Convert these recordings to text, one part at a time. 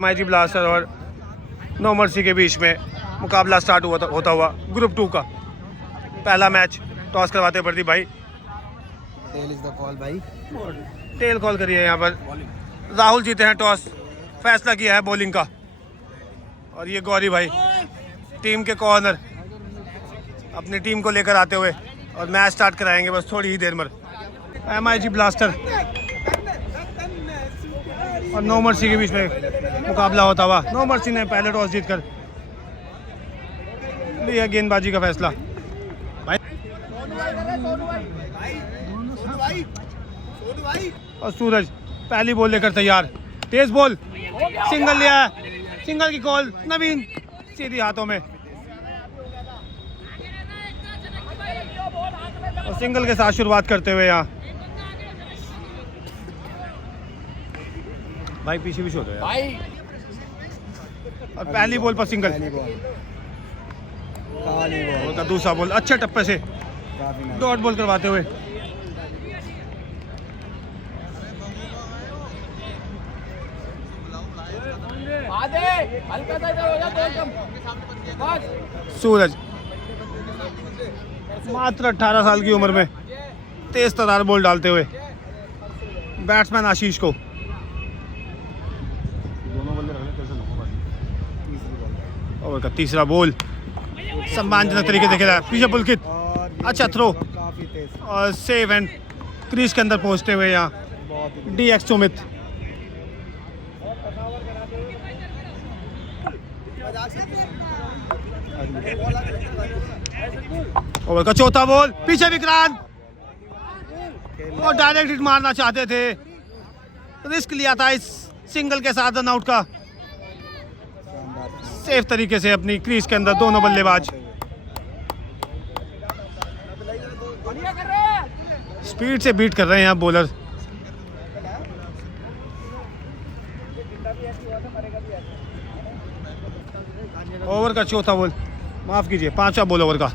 माइजी blaster और no mercy के बीच में मुकाबला स्टार्ट होता हुआ ग्रुप 2 का पहला मैच। टॉस करवाते प्रदीप भाई। टेल इज द कॉल भाई। टेल कॉल करिए यहाँ पर। राहुल जीते हैं टॉस, फैसला किया है बॉलिंग का। और ये गौरी भाई टीम के कॉर्नर अपनी टीम को लेकर आते हुए और मैच स्टार्ट कराएंगे बस थोड़ी ही देर में। MIG ब्लास्टर और नो मर्सी के बीच में मुकाबला होता हुआ। नो मर्सी ने पहले टॉस जीतकर लिया गेंदबाजी का फैसला। भाई और सूरज पहली बॉल लेकर तैयार। तेज बॉल, सिंगल लिया है। सिंगल की कॉल नवीन सीधी हाथों में और सिंगल के साथ शुरुआत करते हुए यहाँ भाई पीछे भी होता है भाई। और पहली बॉल पर सिंगल और दूसरा बॉल अच्छे टप्पे से डॉट बॉल करवाते हुए। सूरज मात्र 18 साल की उम्र में तेज तरार बॉल डालते हुए बैट्समैन आशीष को ओवर का तीसरा बॉल सम्मानजनक तरीके से खेला। पीछे पुलकित अच्छा थ्रो और सेव एंड क्रीज के अंदर पहुंचते हुए यहाँ DX सुमित। ओवर का चौथा बॉल पीछे विक्रांत और डायरेक्ट हिट मारना चाहते थे, रिस्क लिया था इस सिंगल के साथ रन आउट का। सेफ तरीके से अपनी क्रीज के अंदर दोनों बल्लेबाज स्पीड से बीट कर रहे हैं यहाँ बॉलर। ओवर का चौथा बॉल, माफ कीजिए पांचवा बॉल ओवर का।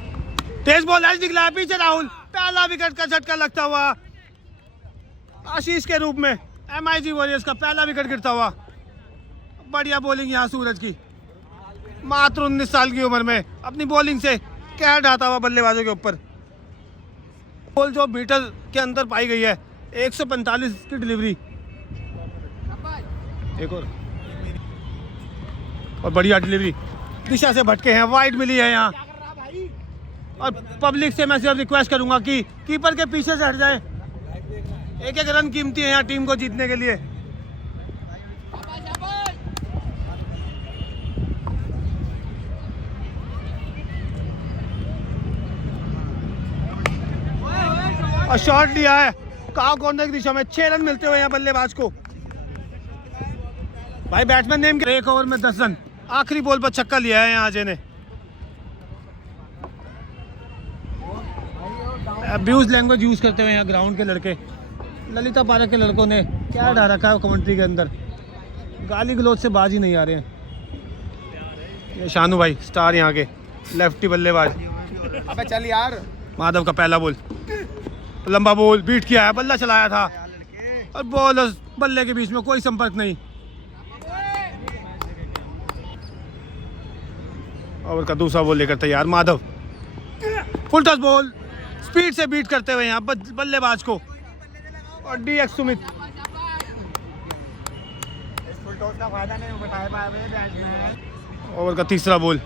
तेज बॉल एज निकला है पीछे राहुल। पहला विकेट का झटका लगता हुआ आशीष के रूप में MIG वॉरियर्स का पहला विकेट गिरता हुआ। बढ़िया बॉलिंग यहाँ सूरज की, मात्र 19 साल की उम्र में अपनी बॉलिंग से कहर ढाता हुआ बल्लेबाजों के ऊपर। बॉल जो मीटर के अंदर पाई गई है 145 की डिलीवरी। एक और बढ़िया डिलीवरी, दिशा से भटके हैं, वाइड मिली है यहाँ। और पब्लिक से मैं सिर्फ रिक्वेस्ट करूंगा कि कीपर के पीछे से हट जाए। एक एक रन कीमती है यहाँ टीम को जीतने के लिए। और शॉट लिया है कहा कॉर्नर की दिशा में। 6 रन मिलते हुए यहाँ बल्लेबाज को। भाई बैट्समैन नेम के 1 ओवर में 10 रन। आखिरी बॉल पर छक्का लिया है यहाँ अजय ने। अब्यूज लैंग्वेज यूज करते हुए यहाँ ग्राउंड के लड़के, ललिता पार्क के लड़कों ने क्या डाल रखा है कमेंट्री के अंदर। गाली गलौज से बाज ही नहीं आ रहे हैं। ये शानू भाई स्टार यहाँ के लेफ्टी बल्लेबाज। अबे चल यार। माधव का पहला बॉल, लंबा बॉल बीट किया है, बल्ला चलाया था और बॉल बल्ले के बीच में कोई संपर्क नहीं। ओवर का दूसरा बॉल लेकर तैयार Madhav. Full toss ball speed से बीट करते हुए यहाँ बल्लेबाज को और DX सुमित। ओवर का तीसरा बॉल,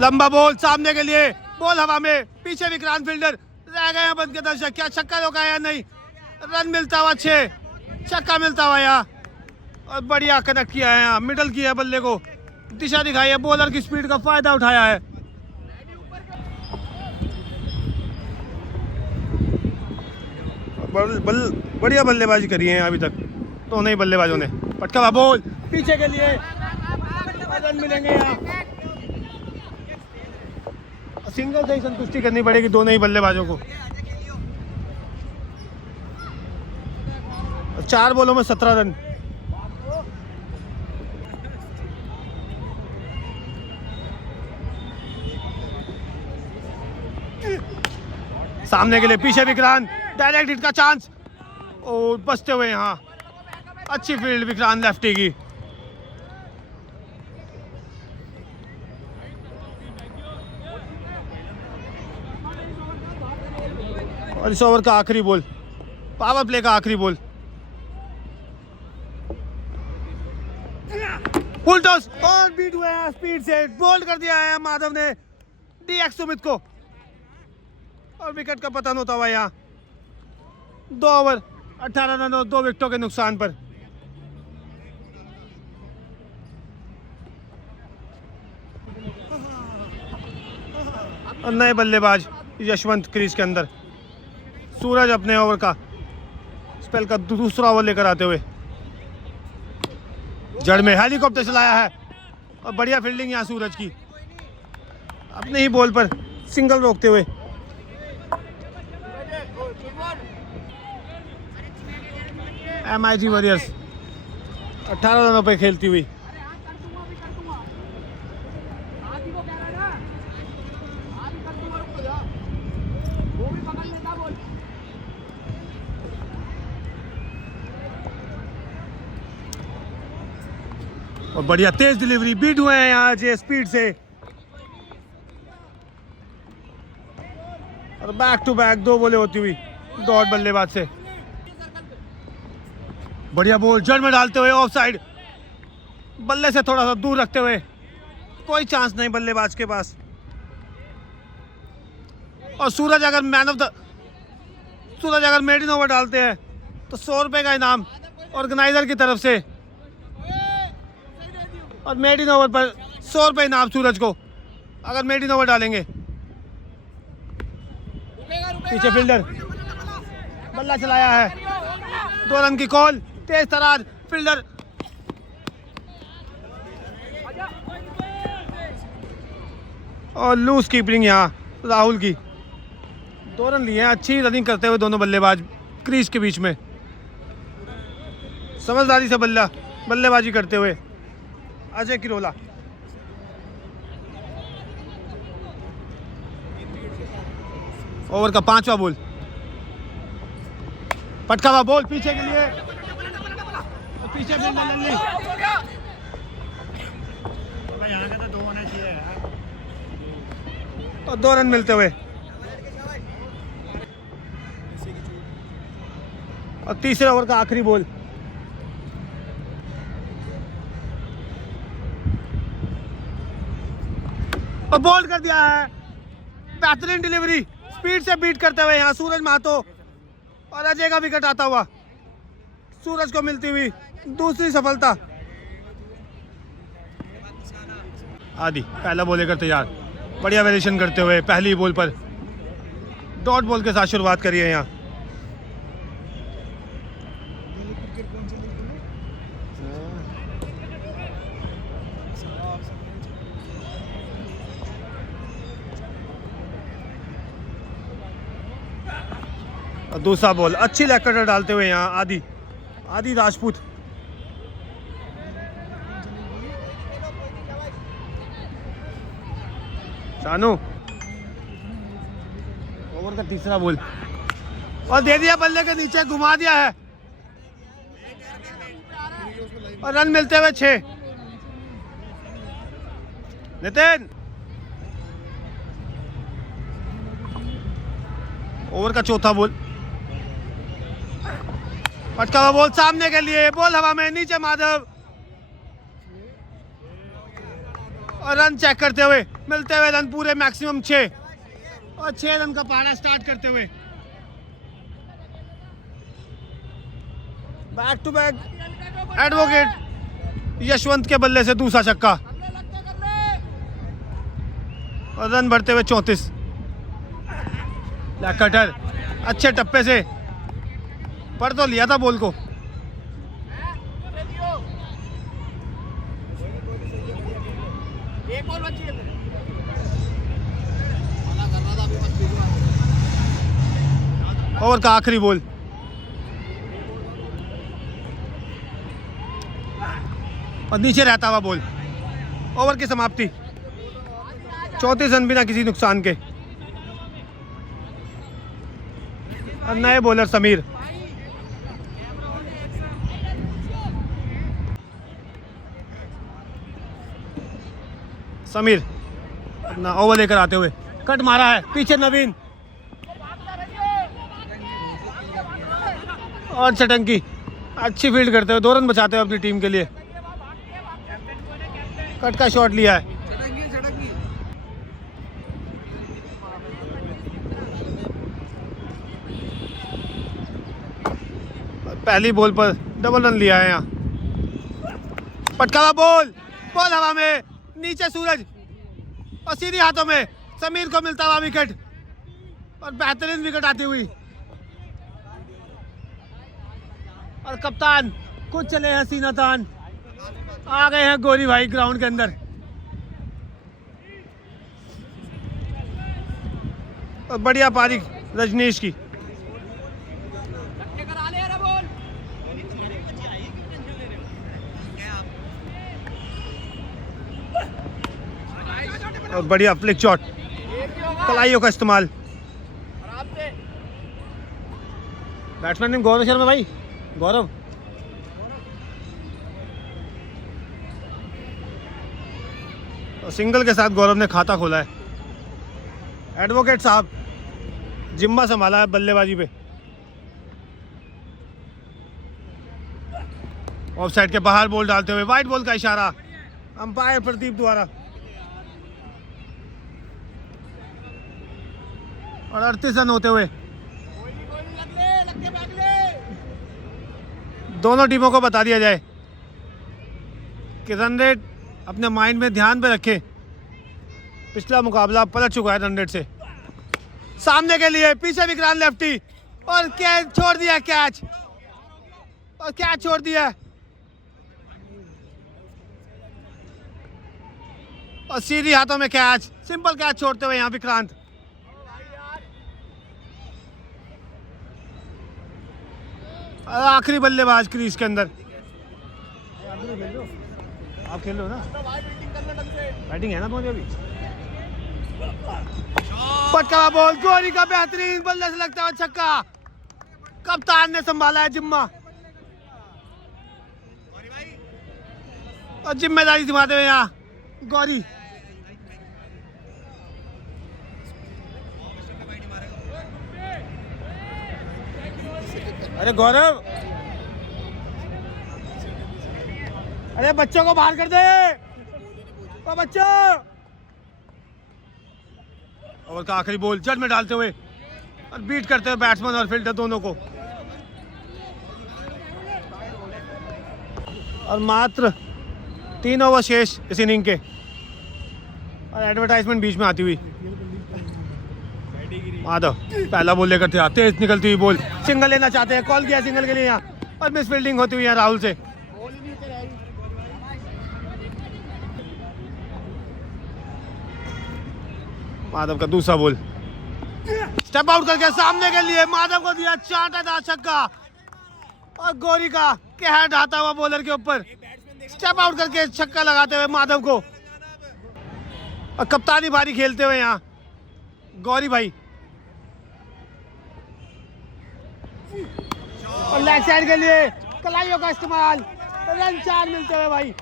लंबा बॉल सामने के लिए, बॉल हवा में, पीछे विक्रांत फील्डर रह गए हैं बंद के दर्शक। क्या छक्का रोका या नहीं? रन मिलता हुआ 6, छक्का मिलता हुआ यहाँ और बढ़िया कनेक्ट किया है यहाँ, मिडल किया है बल्ले को, दिशा दिखाई है, बॉलर की स्पीड का फायदा उठाया है। बढ़िया बल्लेबाजी करी है अभी तक दोनों ही बल्लेबाजों ने। पटका बॉल पीछे के लिए, रन मिलेंगे यहाँ। सिंगल से ही संतुष्टि करनी पड़ेगी दोनों ही बल्लेबाजों को। 4 बॉलों में 17 रन। सामने के लिए, पीछे विक्रांत, डायरेक्ट हिट का चांस और बचते हुए यहाँ अच्छी फील्ड विक्रांत लेफ्टी की। और इस ओवर का आखिरी बॉल, पावर प्ले का आखिरी बॉल। फुल टॉस और बीट हुए हैं स्पीड से, बोल्ड कर दिया है माधव ने DX सुमित को और विकेट का पतन होता हुआ यहाँ 2 ओवर 18 रन और 2 विकेटों के नुकसान पर। और नए बल्लेबाज यशवंत क्रीज के अंदर। सूरज अपने ओवर का स्पेल का दूसरा ओवर लेकर आते हुए जड़ में हेलीकॉप्टर चलाया है और बढ़िया फील्डिंग यहाँ सूरज की, अपने ही बॉल पर सिंगल रोकते हुए। MIG वॉरियर्स 18 रनों पर खेलती हुई। और बढ़िया तेज डिलीवरी, बीट हुए हैं यहाँ जे स्पीड से और बैक टू बैक 2 बॉलें होती हुई डॉट बल्लेबाज से। बढ़िया बॉल जड़ में डालते हुए ऑफ साइड, बल्ले से थोड़ा सा दूर रखते हुए, कोई चांस नहीं बल्लेबाज के पास। और सूरज अगर मेडिन ओवर डालते हैं तो 100 रुपए का इनाम ऑर्गेनाइजर की तरफ से, और मेडिन ओवर पर 100 रुपए इनाम सूरज को अगर मेडिन ओवर डालेंगे। पीछे फील्डर बल्ला चलाया है, 2 रन की कॉल, तेज तरार फील्डर और लूज कीपिंग यहाँ राहुल की। 2 रन लिए हैं, अच्छी रनिंग करते हुए दोनों बल्लेबाज क्रीज के बीच में, समझदारी से बल्लेबाजी करते हुए अजय किरोला। ओवर का 5वां बॉल, पटका हुआ बॉल पीछे के लिए, पीछे और 2 रन मिलते हुए। और तीसरे ओवर का आखिरी बॉल, और बॉल कर दिया है, बेहतरीन डिलीवरी स्पीड से बीट करते हुए यहाँ सूरज महतो और अजय का विकेट आता हुआ सूरज को मिलती हुई दूसरी सफलता। आदि पहला बॉल लेकर तैयार, बढ़िया वेरिएशन करते हुए पहली बॉल पर डॉट बॉल के साथ शुरुआत करी है यहाँ। और दूसरा बॉल अच्छी लेग कटर डालते हुए यहाँ आदि राजपूत। शानू ओवर का तीसरा बॉल और दे दिया बल्ले के नीचे, घुमा दिया है और रन मिलते हुए 6। नितिन ओवर का चौथा बॉल, पटका हुआ बॉल सामने के लिए, बॉल हवा में, नीचे माधव और रन चेक करते हुए मिलते हुए रन पूरे मैक्सिमम 6 और 6 रन का पहाड़ा स्टार्ट करते हुए back to back advocate Yashwant के बल्ले से दूसरा छक्का और रन बढ़ते हुए 34। कटर अच्छे टप्पे से पढ़ तो लिया था बॉल को। ओवर का आखिरी बॉल और नीचे रहता हुआ बॉल, ओवर की समाप्ति 34 रन बिना किसी नुकसान के। और नए बॉलर समीर समीर अपना ओवर लेकर आते हुए कट मारा है, पीछे नवीन और चटंकी अच्छी फील्ड करते हुए 2 रन बचाते हुए अपनी टीम के लिए। कट का शॉट लिया है, पहली बॉल पर डबल रन लिया है यहाँ। पटकावा बॉल हवा में, नीचे सूरज और सीधी हाथों में समीर को मिलता हुआ विकेट और बेहतरीन विकेट आती हुई। और कप्तान कुछ चले हसीना तान, आ गए हैं गोरी भाई ग्राउंड के अंदर। और बढ़िया पारी रजनीश की। और बढ़िया फ्लिक शॉट, कलाइयों का इस्तेमाल। बैट्समैन ने गौरव शर्मा भाई, गौरव और सिंगल के साथ गौरव ने खाता खोला है। एडवोकेट साहब जिम्मा संभाला है बल्लेबाजी पे। ऑफ साइड के बाहर बॉल डालते हुए वाइड बॉल का इशारा अंपायर प्रदीप द्वारा। और 38 रन होते हुए दोनों टीमों को बता दिया जाए कि रन रेट अपने माइंड में ध्यान पे रखें। पिछला मुकाबला पलट चुका है रन रेट से। सामने के लिए पीछे विक्रांत लेफ्टी और कैच छोड़ दिया, कैच छोड़ दिया और सीधी हाथों में कैच, सिंपल कैच छोड़ते हुए यहाँ विक्रांत। आखिरी बल्लेबाज क्रीज के अंदर। आप खेल लो ना, बैटिंग है ना तुम्हारी अभी। पटका बॉल, गोरी का बेहतरीन बल्ले से लगता हुआ छक्का। कप्तान ने संभाला है जिम्मा और जिम्मेदारी दिखाते हुए यहाँ गौरी। अरे गौरव, अरे बच्चों को बाहर कर दे, ओ बच्चों। ओवर का आखिरी बॉल जड़ में डालते हुए और बीट करते हुए बैट्समैन और फील्डर दोनों को। और मात्र 3 ओवर शेष इस इनिंग के और एडवर्टाइजमेंट बीच में आती हुई। माधव पहला बॉल लेकर थे, तेज निकलती हुई बॉल, सिंगल लेना चाहते हैं, कॉल किया सिंगल के लिए यहाँ और मिस फील्डिंग होती हुई है राहुल से। माधव का दूसरा बॉल, स्टेप आउट करके सामने के लिए माधव को दिया चांटादार छक्का और गौरी का कहर ढाता हुआ बॉलर के ऊपर स्टेप आउट करके छक्का लगाते हुए माधव को। और कप्तानी बारी खेलते हुए यहाँ गौरी भाई। और लेग साइड के लिए कलाइयों का इस्तेमाल, रन 4 मिलते हुए भाई।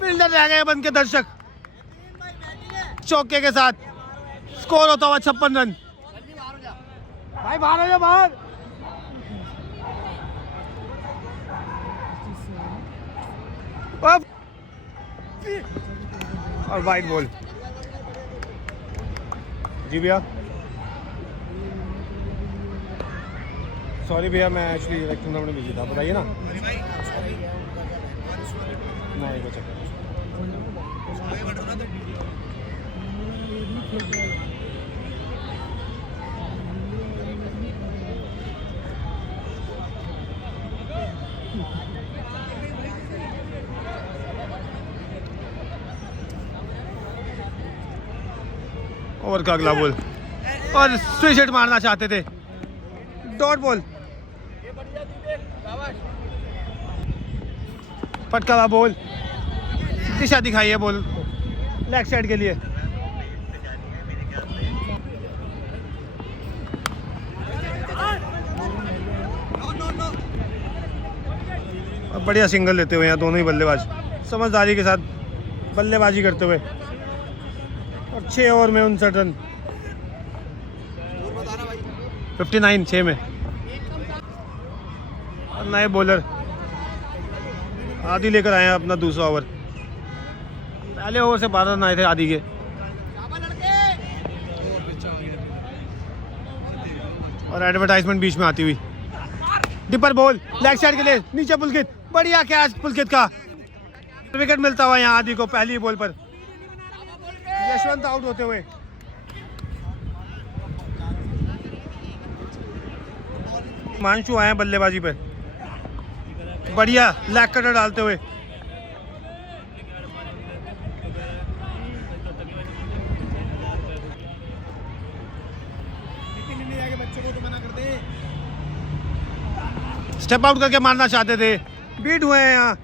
फील्डर रह गए बन के दर्शक। चौके के साथ स्कोर होता हुआ 56 रन। भाई बाहर हो जाओ, बाहर। और वाइड बॉल। जी भैया, सॉरी भैया, मैं एक्चुअली एक टूर्नामेंट में बिजी था, बताइए ना। नहीं कुछ ओवर का अगला बॉल और स्विच हिट मारना चाहते थे, डॉट बॉल। फटका बॉल, दिशा दिखाई है बॉल लेग साइड के लिए। और बढ़िया सिंगल लेते हुए यहाँ दोनों ही बल्लेबाज समझदारी के साथ बल्लेबाजी करते हुए और 6 ओवर में 59 रन। 59 6 में। और नए बॉलर आदि लेकर आए हैं अपना दूसरा ओवर। पहले ओवर से 12 रन आए थे आदि के। और एडवर्टाइजमेंट बीच में आती हुई। डिपर बॉल लेग साइड के लिए, नीचे पुलकित, बढ़िया कैच पुलकित का। विकेट मिलता हुआ यहाँ आदि को पहली बॉल पर। यशवंत आउट होते हुए। हिमांशु आए हैं बल्लेबाजी पर, बढ़िया लेग कटर डालते हुए। स्टेप आउट करके मारना चाहते थे, बीट हुए हैं यहाँ।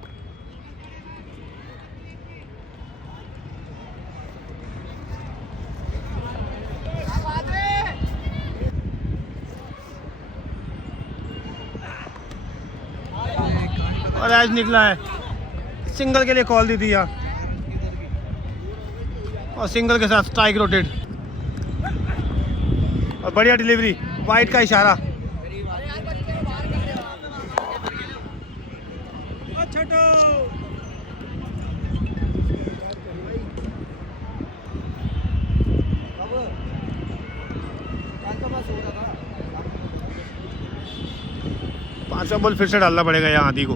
और एज निकला है, सिंगल के लिए कॉल दी थी यहाँ और सिंगल के साथ स्ट्राइक रोटेट और बढ़िया डिलीवरी, वाइड का इशारा। पांचवा बॉल फिर से डालना पड़ेगा यहाँ आदि को।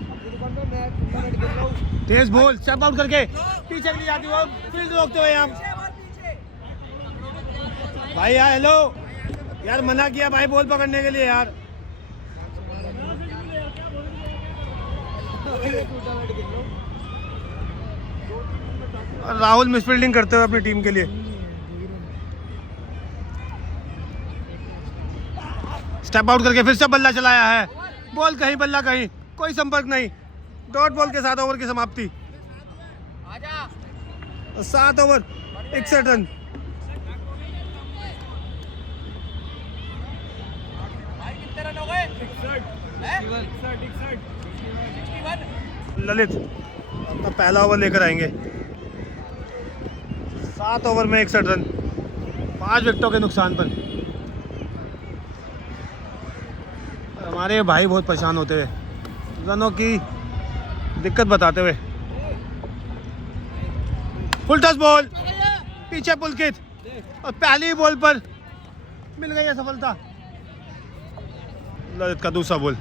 तेज बॉल स्टेप आउट करके पीछे के लिए आदि को फील्ड रोकते हुए यहाँ। भाई यार हेलो यार, मना किया भाई बॉल पकड़ने के लिए यार। और राहुल मिसफील्डिंग करते हुए अपनी टीम के लिए। स्टेप आउट करके फिर से बल्ला चलाया है, बॉल कहीं बल्ला कहीं, कोई संपर्क नहीं। डॉट बॉल के साथ ओवर की समाप्ति। 7 ओवर 61 रन। ललित अपना पहला ओवर लेकर आएंगे। 7 ओवर में 61 रन, 5 विकेटों के नुकसान पर। हमारे भाई बहुत परेशान होते हुए, रनों की दिक्कत बताते हुए। फुल टच बॉल, पीछे पुलकित और पहली बॉल पर मिल गई है सफलता। ललित का दूसरा बॉल,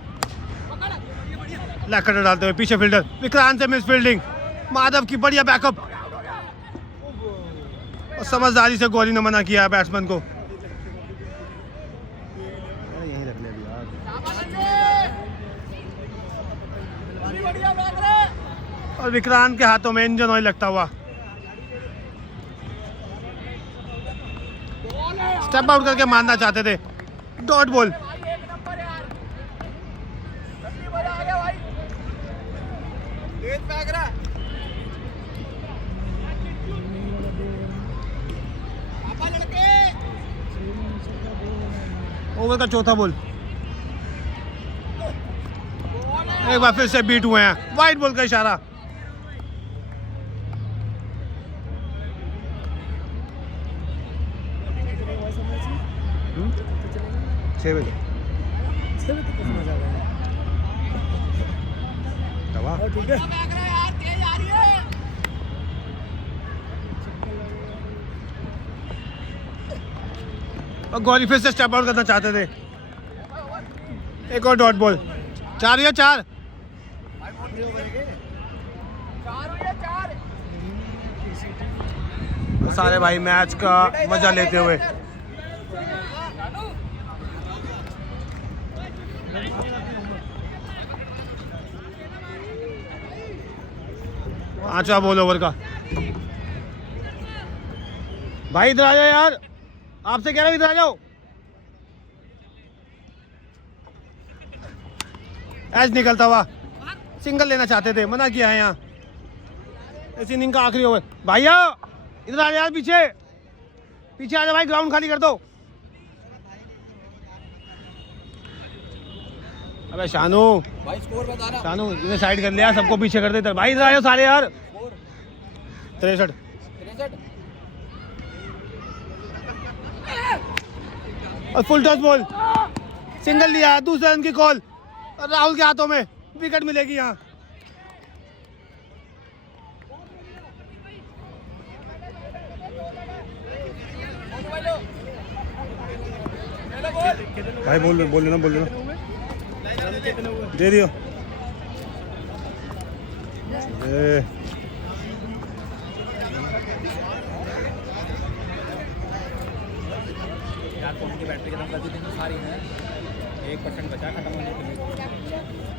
लेग कटर डालते हुए पीछे फील्डर विक्रांत से मिस फील्डिंग। माधव की बढ़िया बैकअप और समझदारी से कोहली ने मना किया है बैट्समैन को। और विक्रांत के हाथों में इंजन ऑयल लगता हुआ। स्टेप आउट करके मारना चाहते थे, डॉट बॉल। ओवर का चौथा बॉल, एक बार फिर से बीट हुए हैं, वाइड बॉल का इशारा। और गौरी फिर से स्टेप आउट करना चाहते थे, एक और डॉट बॉल। 4 या 4 सारे भाई मैच का मजा लेते हुए। पांचवा बॉल ओवर का। भाई इधर आ जाओ यार, आपसे कह रहा हूं इधर आ जाओ। एज निकलता हुआ, सिंगल लेना चाहते थे, मना किया है यहाँ। इस इनिंग का आखिरी ओवर। भैया इधर आ जाओ यार, पीछे पीछे आ जाओ भाई, ग्राउंड खाली कर दो। अबे शानू भाई स्कोर बता रहा। शानू इन्हें साइड कर लिया, सबको पीछे कर देते भाई। इधर आ जाओ सारे यार। 63। और फुल टॉस बॉल, सिंगल लिया, दूसरे रन की कॉल, राहुल के हाथों में, विकेट मिलेगी यहाँ। भाई बोल देना दे दियो।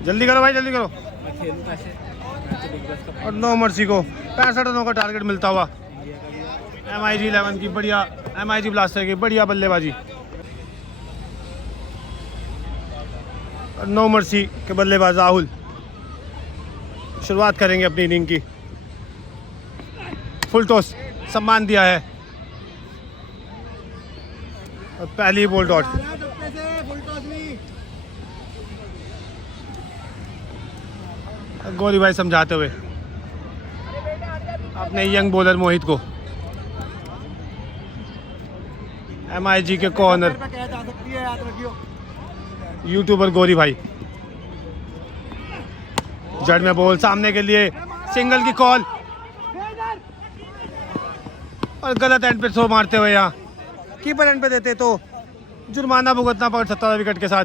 जल्दी करो भाई, जल्दी करो। और नो मर्सी को 65 रनों का टारगेट मिलता हुआ MIG 11 की बढ़िया, MIG ब्लास्टर की बढ़िया बल्लेबाजी। नो मर्सी के बल्लेबाज राहुल शुरुआत करेंगे अपनी इनिंग की। फुल टॉस सम्मान दिया है और पहली बॉल डॉट। गौरी भाई समझाते हुए अपने यंग बॉलर मोहित को। MIG के कॉर्नर यूट्यूबर गौरी भाई। जड़ में बॉल सामने के लिए, सिंगल की कॉल और गलत एंड पे थ्रो मारते हुए यहाँ कीपर एंड पे देते तो जुर्माना भुगतना पड़ सकता था विकेट के साथ।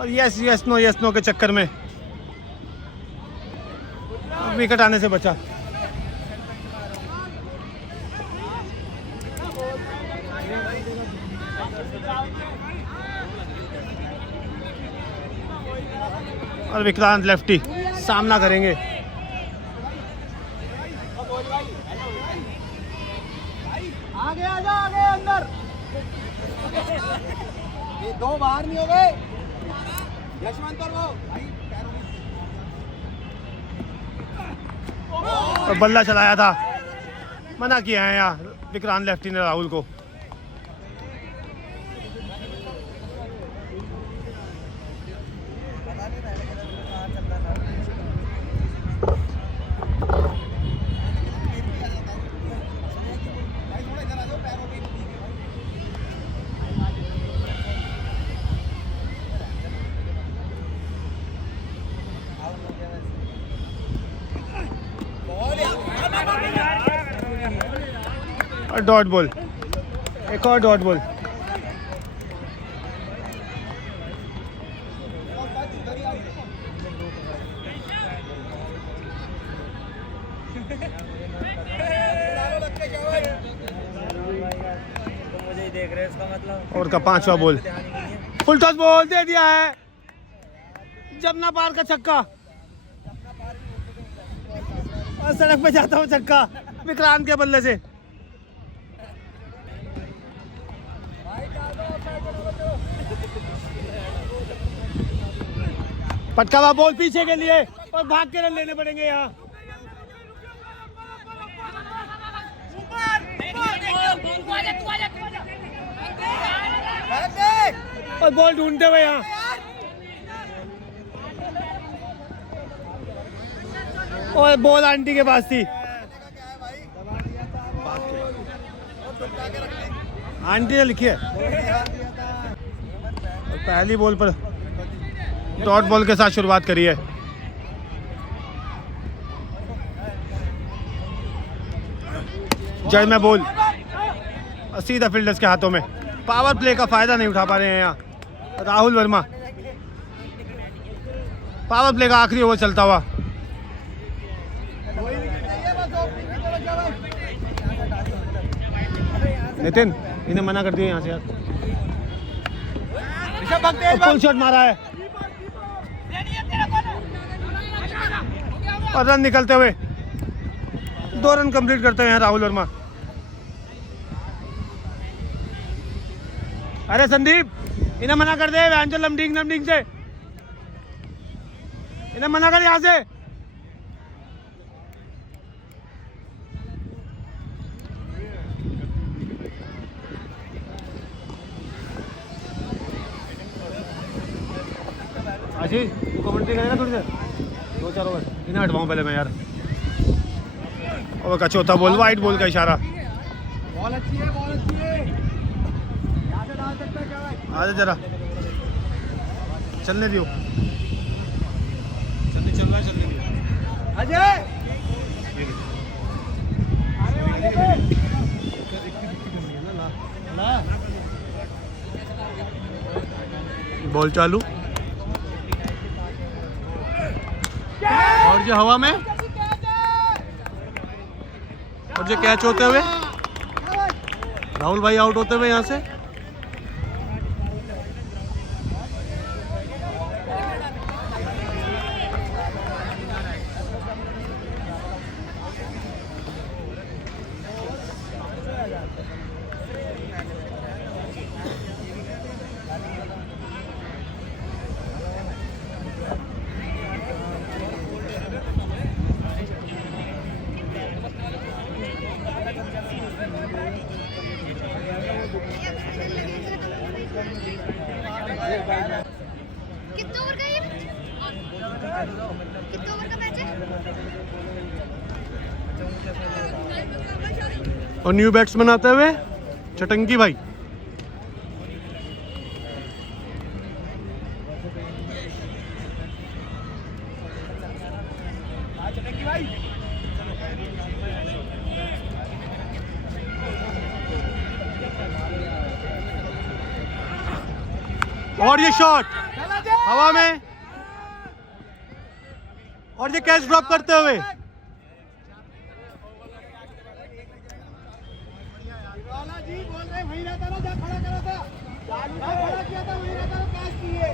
और यस नो के चक्कर में विकेट आने से बचा। और विक्रांत लेफ्टी सामना करेंगे। आगे अंदर। ये दो बाहर नहीं हो गए। यशवंत और बल्ला चलाया था, मना किया है यहाँ विक्रांत लेफ्टी ने राहुल को। और डॉट बॉल, एक और डॉट बॉल। और का 5वां बॉल, फुल टॉस बॉल दे दिया है। जमुना पार का छक्का और सड़क पे जाता हुआ छक्का विक्रांत के बल्ले से। पटका हुआ बॉल पीछे के लिए और भाग के रन लेने पड़ेंगे यहाँ। और बॉल ढूंढते हुए यहाँ और बॉल आंटी के पास थी। आंटी ने लिखी है। और पहली बॉल पर डॉट बॉल के साथ शुरुआत करी है। जज में बॉल और सीधा फील्डर्स के हाथों में। पावर प्ले का फायदा नहीं उठा पा रहे हैं यहाँ राहुल वर्मा। पावर प्ले का आखिरी ओवर चलता हुआ। नितिन इन्हें मना कर दिया यहाँ से यार। फुल शॉट मारा है और रन निकलते हुए 2 रन कंप्लीट करते हैं राहुल वर्मा। अरे संदीप इन्हें मना कर दे, वैंचल लमडिंग से इन्हें मना कर यहाँ से। आशीष तू कमेंट्री करेगा थोड़ी देर, 2-4 ओवर इन्हें हटवाऊँ पहले मैं यार। ओवर का चौथा बॉल, वाइट बॉल का इशारा। बॉल अच्छी है, बॉल अच्छी है। यहाँ से डाल सकता है क्या भाई? आजा जरा, चलने दियो, चलने चल रहा है, चलने दियो। अजय अरे वाले पे बॉल चालू और जो हवा में और जो कैच होते हुए राहुल भाई आउट होते हुए यहाँ से। कितने ओवर का ये मैच? कितने ओवर का मैच है? और न्यू बैट्समैन आते हुए चटंकी भाई। और ये शॉट हवा में और ये कैच ड्रॉप करते हुए। जी बोल रहे वहीं रहता ना, जहाँ खड़ा करा था, जहाँ खड़ा किया था वहीं रहता ना, कैच किए।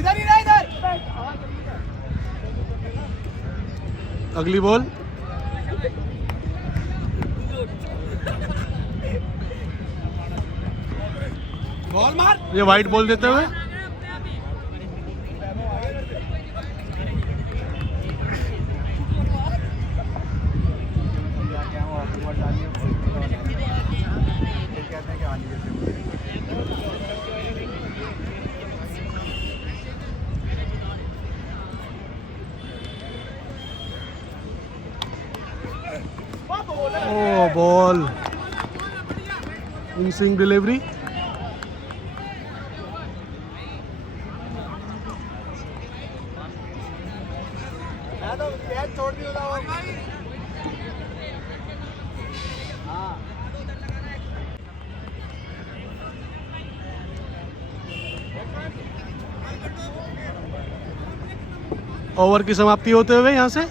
इधर ही रहा, इधर। अगली बॉल बॉल मार। ये वाइट बॉल देते हुए। ओ बॉल इन स्विंग डिलीवरी। मैं तो कैच छोड़ दी होता भाई। हाँ ओवर की समाप्ति होते हुए यहाँ से।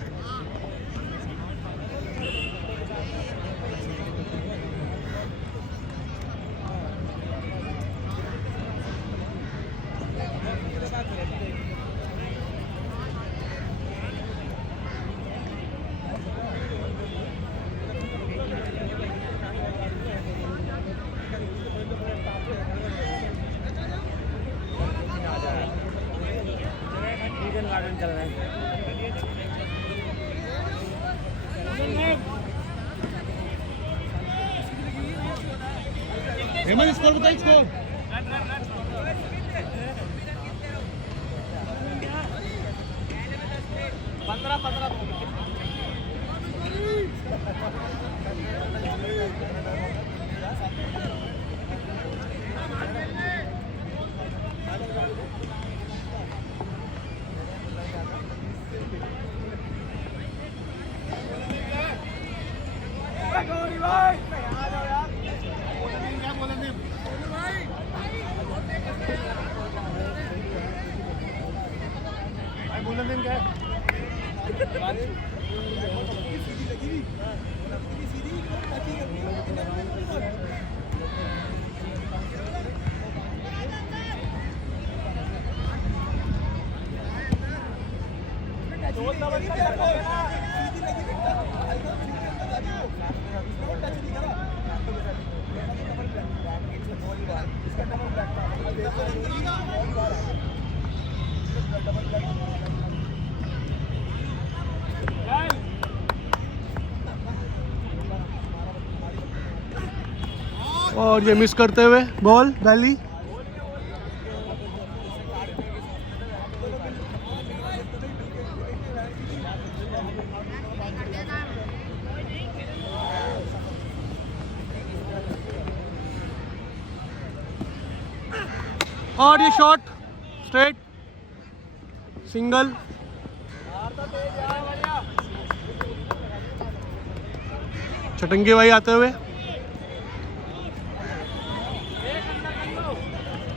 गार्डन चल रहा है। हेमंत स्कोर बताइए, स्कोर। और ये मिस करते हुए बॉल वैली। और ये शॉट स्ट्रेट सिंगल। चटंगी भाई आते हुए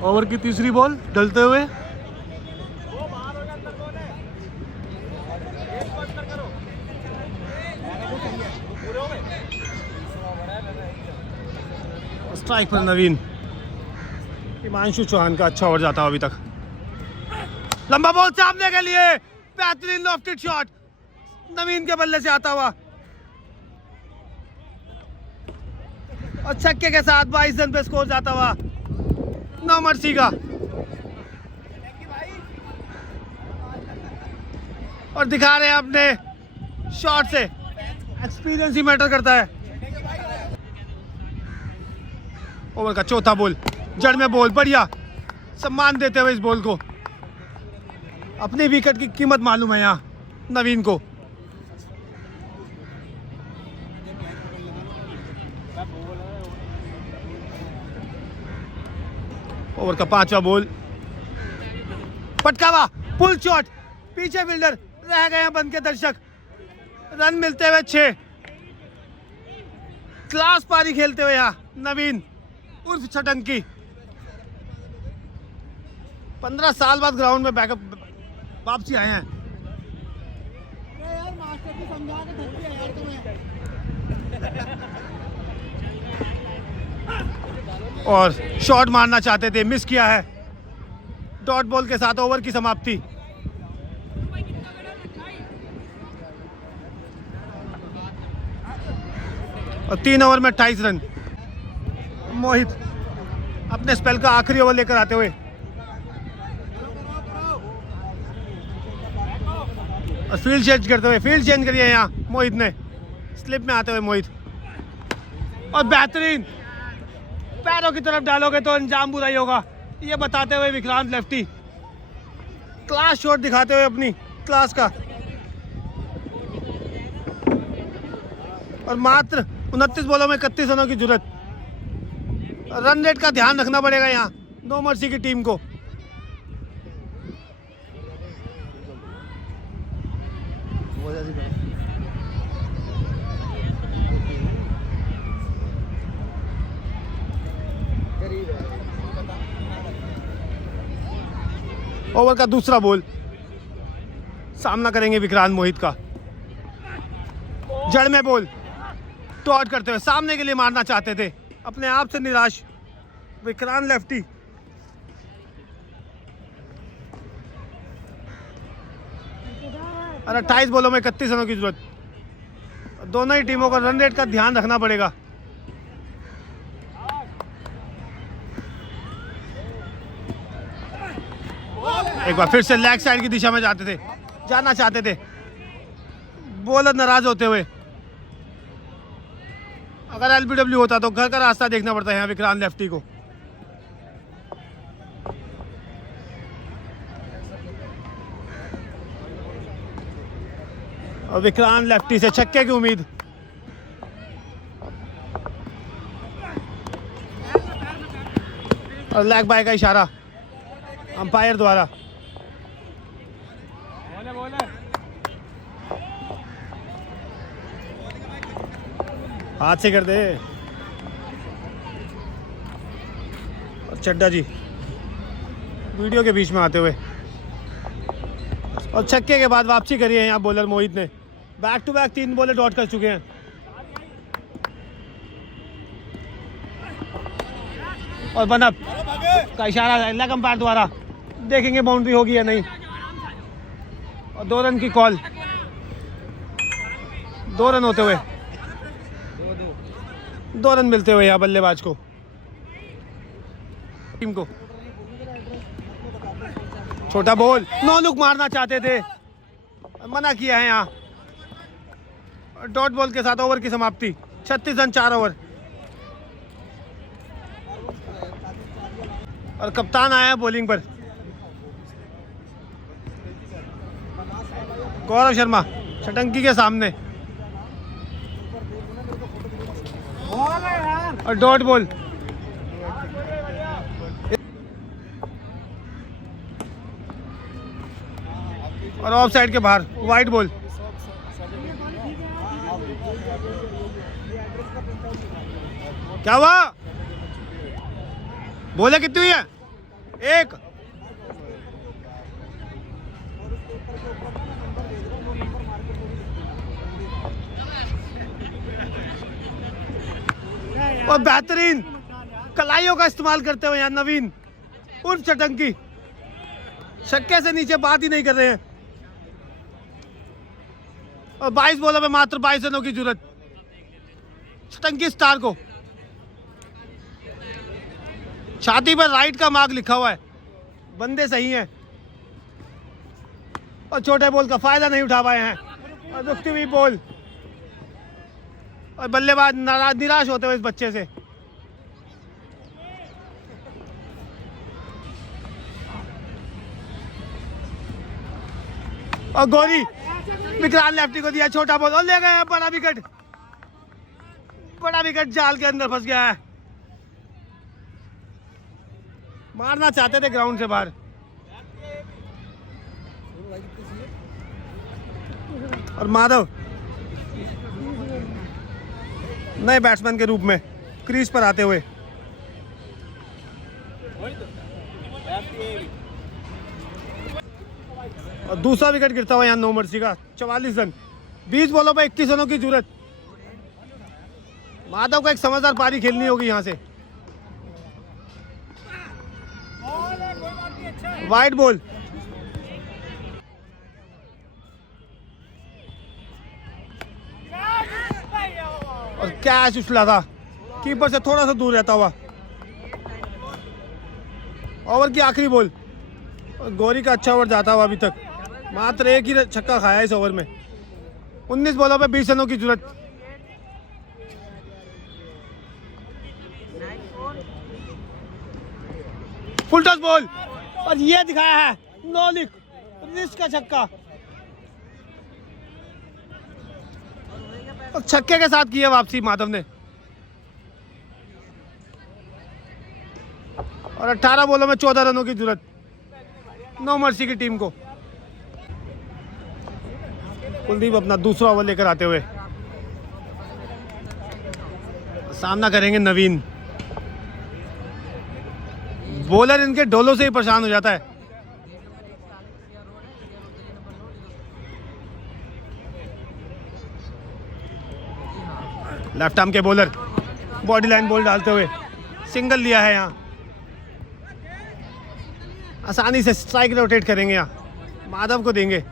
ओवर की तीसरी बॉल डलते हुए। स्ट्राइक पर नवीन। हिमांशु चौहान का अच्छा ओवर जाता हुआ अभी तक। लंबा बॉल सामने के लिए, बेहतरीन लॉफ्टेड शॉट नवीन के बल्ले से आता हुआ और छक्के के साथ 22 रन पे स्कोर जाता हुआ नो मर्सी का। और दिखा रहे हैं अपने शॉट से एक्सपीरियंस ही मैटर करता है। ओवर का चौथा बॉल, जड़ में बॉल, बढ़िया सम्मान देते हुए इस बॉल को। अपनी विकेट की कीमत मालूम है यहाँ नवीन को। ओवर का पांचवा बॉल, पटकावा पुल शॉट, पीछे फील्डर, रह गए हैं बंद के दर्शक। रन मिलते हुए 6। क्लास पारी खेलते हुए यहाँ नवीन उर्फ छटंकी। 15 साल बाद ग्राउंड में बैकअप वापसी आए हैं। यार मास्टर की समझा के थक गया यार तुम्हें। और शॉट मारना चाहते थे, मिस किया है। डॉट बॉल के साथ ओवर की समाप्ति। और 3 ओवर में 28 रन। मोहित अपने स्पेल का आखिरी ओवर लेकर आते हुए और फील्ड चेंज करते हुए, फील्ड चेंज करिए यहाँ मोहित ने, स्लिप में आते हुए मोहित। और बेहतरीन, पैरों की तरफ डालोगे तो अंजाम बुरा ही होगा, ये बताते हुए विक्रांत लेफ्टी क्लास शॉट दिखाते हुए अपनी क्लास का। और मात्र 29 बॉलों में 31 रनों की जरूरत। रन रेट का ध्यान रखना पड़ेगा यहाँ नो मर्सी की टीम को। ओवर का दूसरा बॉल, सामना करेंगे विक्रांत मोहित का। जड़ में बॉल, टॉट करते हुए सामने के लिए मारना चाहते थे, अपने आप से निराश विक्रांत लेफ्टी। और 28 बॉलों में 31 रनों की जरूरत। दोनों ही टीमों को रन रेट का ध्यान रखना पड़ेगा। एक बार फिर से लेग साइड की दिशा में जाना चाहते थे बॉलर नाराज होते हुए। अगर एलबीडब्ल्यू होता तो घर का रास्ता देखना पड़ता है यहाँ विक्रांत लेफ्टी को। और विक्रांत लेफ्टी से छक्के की उम्मीद। और लेग बाय का इशारा अंपायर द्वारा। हाथ से कर दे। और चड्डा जी वीडियो के बीच में आते हुए और छक्के के बाद वापसी करी है यहाँ बॉलर मोहित ने। बैक टू बैक 3 बॉलें डॉट कर चुके हैं। और बनअप का इशारा लेग अंपायर द्वारा, देखेंगे बाउंड्री होगी या नहीं। और 2 रन की कॉल, 2 रन होते हुए, 2 रन मिलते हुए यहाँ बल्लेबाज को, टीम को। छोटा बॉल, नो लुक मारना चाहते थे, मना किया है यहाँ। डॉट बॉल के साथ ओवर की समाप्ति। 36 रन 4 ओवर। और कप्तान आया है बॉलिंग पर, गौरव शर्मा छटंकी के सामने। और डॉट बॉल और ऑफ साइड के बाहर, वाइट बॉल। क्या हुआ? बोले कितनी हुई है? 1। और बेहतरीन कलाइयों का इस्तेमाल करते हुए यहाँ नवीन उर्फ चटंकी छक्के से नीचे बात ही नहीं कर रहे हैं। और 22 बॉलों में मात्र 22 रनों की जरूरत चटंकी स्टार को। छाती पर राइट का मार्क लिखा हुआ है, बंदे सही हैं और छोटे बॉल का फायदा नहीं उठा पाए हैं। और रुकती हुई बॉल और बल्लेबाज निराश होते हुए इस बच्चे से। और गोरी विक्रांत लेफ्टी को दिया छोटा बॉल और ले गए बड़ा विकेट। बड़ा विकेट जाल के अंदर फंस गया है। मारना चाहते थे ग्राउंड से बाहर। और माधव नए बैट्समैन के रूप में क्रीज पर आते हुए। और दूसरा विकेट गिरता हुआ यहाँ नो मर्सी का। 44 रन 20 बॉलों पर 31 रनों की जरूरत। माधव को एक समझदार पारी खेलनी होगी यहाँ से। वाइड बॉल और कैच उछला था कीपर से थोड़ा सा दूर रहता हुआ। ओवर की आखिरी बॉल और गौरी का अच्छा ओवर जाता हुआ। अभी तक मात्र एक ही छक्का खाया इस ओवर में। 19 बॉलों पे 20 रनों की जरूरत। फुल टॉस बॉल और ये दिखाया है नो लिक रिस्क का छक्का। और छक्के के साथ किया वापसी माधव ने। और 18 बॉलों में 14 रनों की जरूरत नो मर्सी की टीम को। कुलदीप अपना दूसरा ओवर लेकर आते हुए सामना करेंगे नवीन। बॉलर इनके ढोलों से ही परेशान हो जाता है। लेफ्ट आर्म के बॉलर बॉडी लाइन बॉल डालते हुए सिंगल लिया है। यहाँ आसानी से स्ट्राइक रोटेट करेंगे। यहाँ माधव को देंगे।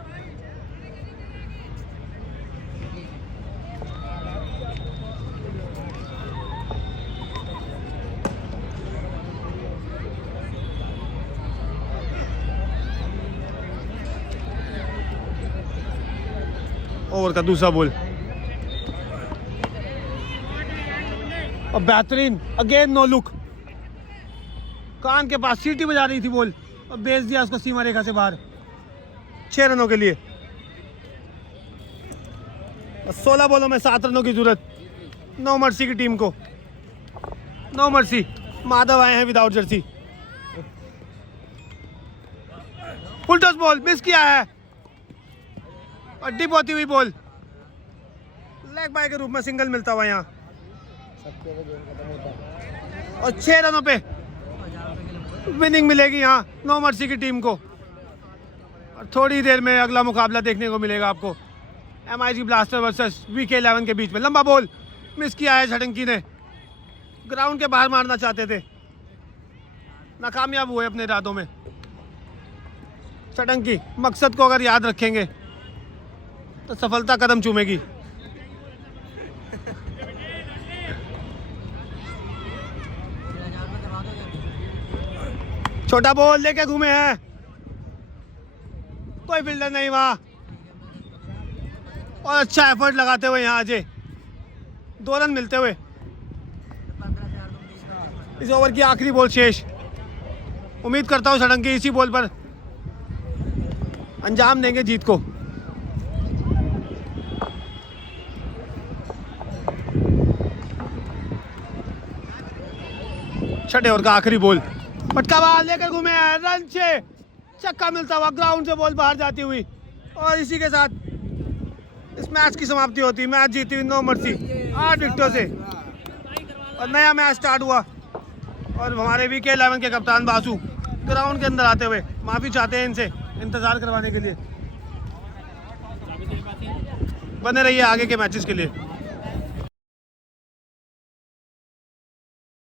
ओवर का दूसरा बॉल और बेहतरीन अगेन नो लुक। कान के पास सीटी बजा रही थी बॉल और भेज दिया उसको सीमा रेखा से बाहर। 6 रनों के लिए। 16 बॉलों में 7 रनों की जरूरत नो मर्सी की टीम को। नो मर्सी माधव आए हैं without Jersey. Full toss ball miss किया है और डिप होती हुई बॉल लेग बाय के रूप में सिंगल मिलता हुआ यहाँ। और 6 रनों पे विनिंग मिलेगी यहाँ नो मर्सी की टीम को। और थोड़ी देर में अगला मुकाबला देखने को मिलेगा आपको MIG ब्लास्टर वर्सेस VK11 के बीच में। लंबा बॉल मिस किया है चटंकी ने। ग्राउंड के बाहर मारना चाहते थे, नाकामयाब हुए अपने इरादों में। चटंकी मकसद को अगर याद रखेंगे तो सफलता कदम चूमेगी। छोटा बॉल लेके घूमे हैं, कोई फील्डर नहीं वहां। और अच्छा एफर्ट लगाते हुए यहाँ अजय 2 रन मिलते हुए। इस ओवर की आखिरी बॉल शेष। उम्मीद करता हूँ चटंकी इसी बॉल पर अंजाम देंगे जीत को। छठे ओवर का आखिरी बॉल पटका बाहर लेकर घूमे हैं। रन 6 छक्का मिलता हुआ ग्राउंड से बॉल बाहर जाती हुई। और इसी के साथ इस मैच की समाप्ति होती है। मैच जीती हुई नो मर्सी 8 विकेटों से और नया मैच स्टार्ट हुआ। और हमारे VK11 के कप्तान बासु ग्राउंड के अंदर आते हुए माफ़ी चाहते हैं इनसे इंतज़ार करवाने के लिए। बने रहिए आगे के मैचेस के लिए।